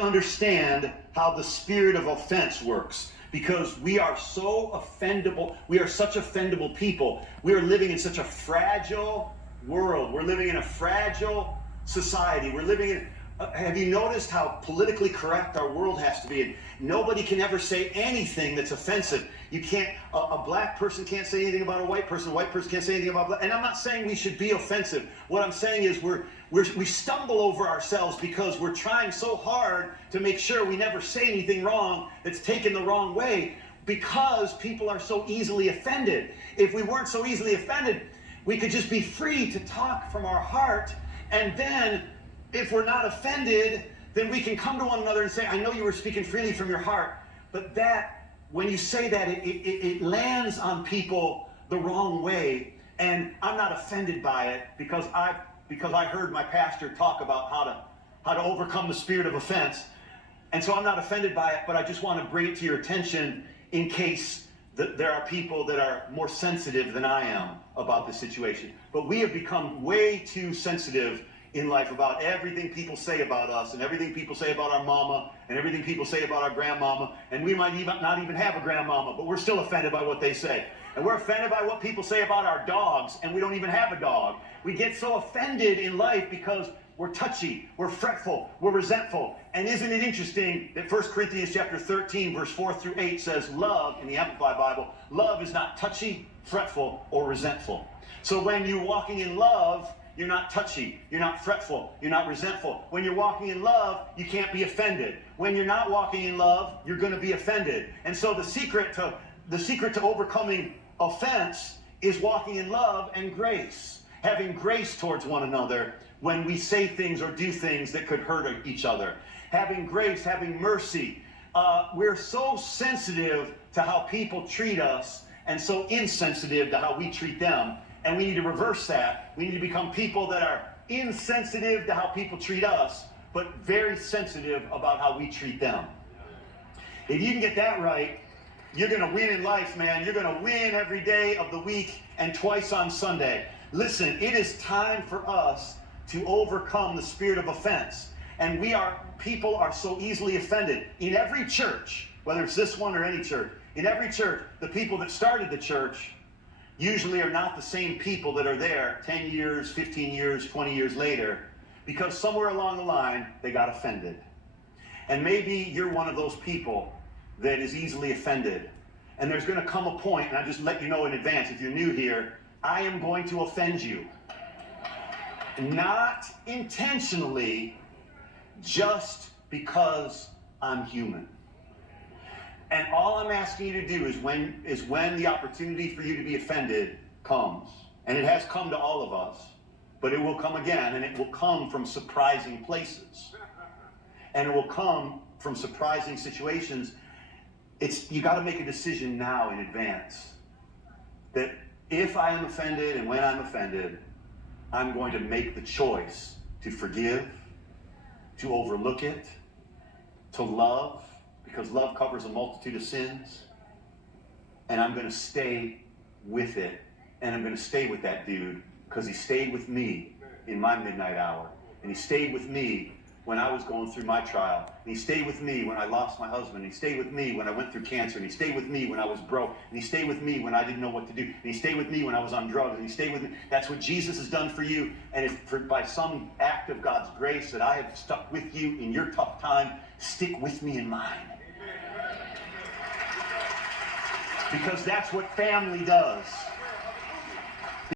to understand how the spirit of offense works, because we are so offendable. We are such offendable people. We are living in such a fragile world. We're living in a fragile society. We're living in... have you noticed how politically correct our world has to be? And nobody can ever say anything that's offensive. You can't, a black person can't say anything about a white person can't say anything about black. And I'm not saying we should be offensive. What I'm saying is we stumble over ourselves because we're trying so hard to make sure we never say anything wrong that's taken the wrong way, because people are so easily offended. If we weren't so easily offended, we could just be free to talk from our heart, and then if we're not offended, then we can come to one another and say, I know you were speaking freely from your heart, but that, when you say that, it lands on people the wrong way, and I'm not offended by it because I heard my pastor talk about how to overcome the spirit of offense, and so I'm not offended by it, but I just want to bring it to your attention in case there are people that are more sensitive than I am about the situation. But we have become way too sensitive in life about everything people say about us, and everything people say about our mama, and everything people say about our grandmama, and we might not even have a grandmama, but we're still offended by what they say. And we're offended by what people say about our dogs, and we don't even have a dog. We get so offended in life because we're touchy, we're fretful, we're resentful. And isn't it interesting that 1 Corinthians chapter 13, verse 4 through 8 says love, in the Amplified Bible, love is not touchy, fretful, or resentful. So when you're walking in love, you're not touchy, you're not fretful, you're not resentful. When you're walking in love, you can't be offended. When you're not walking in love, you're going to be offended. And so the secret to overcoming offense is walking in love and grace, having grace towards one another when we say things or do things that could hurt each other. Having grace, having mercy. We're so sensitive to how people treat us and so insensitive to how we treat them. And we need to reverse that. We need to become people that are insensitive to how people treat us, but very sensitive about how we treat them. If you can get that right, you're going to win in life, man. You're going to win every day of the week and twice on Sunday. Listen, it is time for us to overcome the spirit of offense. And people are so easily offended. In every church, whether it's this one or any church, in every church, the people that started the church usually are not the same people that are there 10 years, 15 years, 20 years later, because somewhere along the line, they got offended. And maybe you're one of those people that is easily offended. And there's going to come a point, and I just let you know in advance, if you're new here, I am going to offend you. Not intentionally, just because I'm human. And all I'm asking you to do is when the opportunity for you to be offended comes, and it has come to all of us, but it will come again, and it will come from surprising places. And it will come from surprising situations. You got to make a decision now in advance that if I am offended and when I'm offended, I'm going to make the choice to forgive, to overlook it, to love, because love covers a multitude of sins, and I'm going to stay with it, and I'm going to stay with that dude because he stayed with me in my midnight hour, and he stayed with me when I was going through my trial, and he stayed with me when I lost my husband, and he stayed with me when I went through cancer, and he stayed with me when I was broke, and he stayed with me when I didn't know what to do, and he stayed with me when I was on drugs, and he stayed with me. That's what Jesus has done for you, and if by some act of God's grace that I have stuck with you in your tough time, stick with me in mine. Because that's what family does.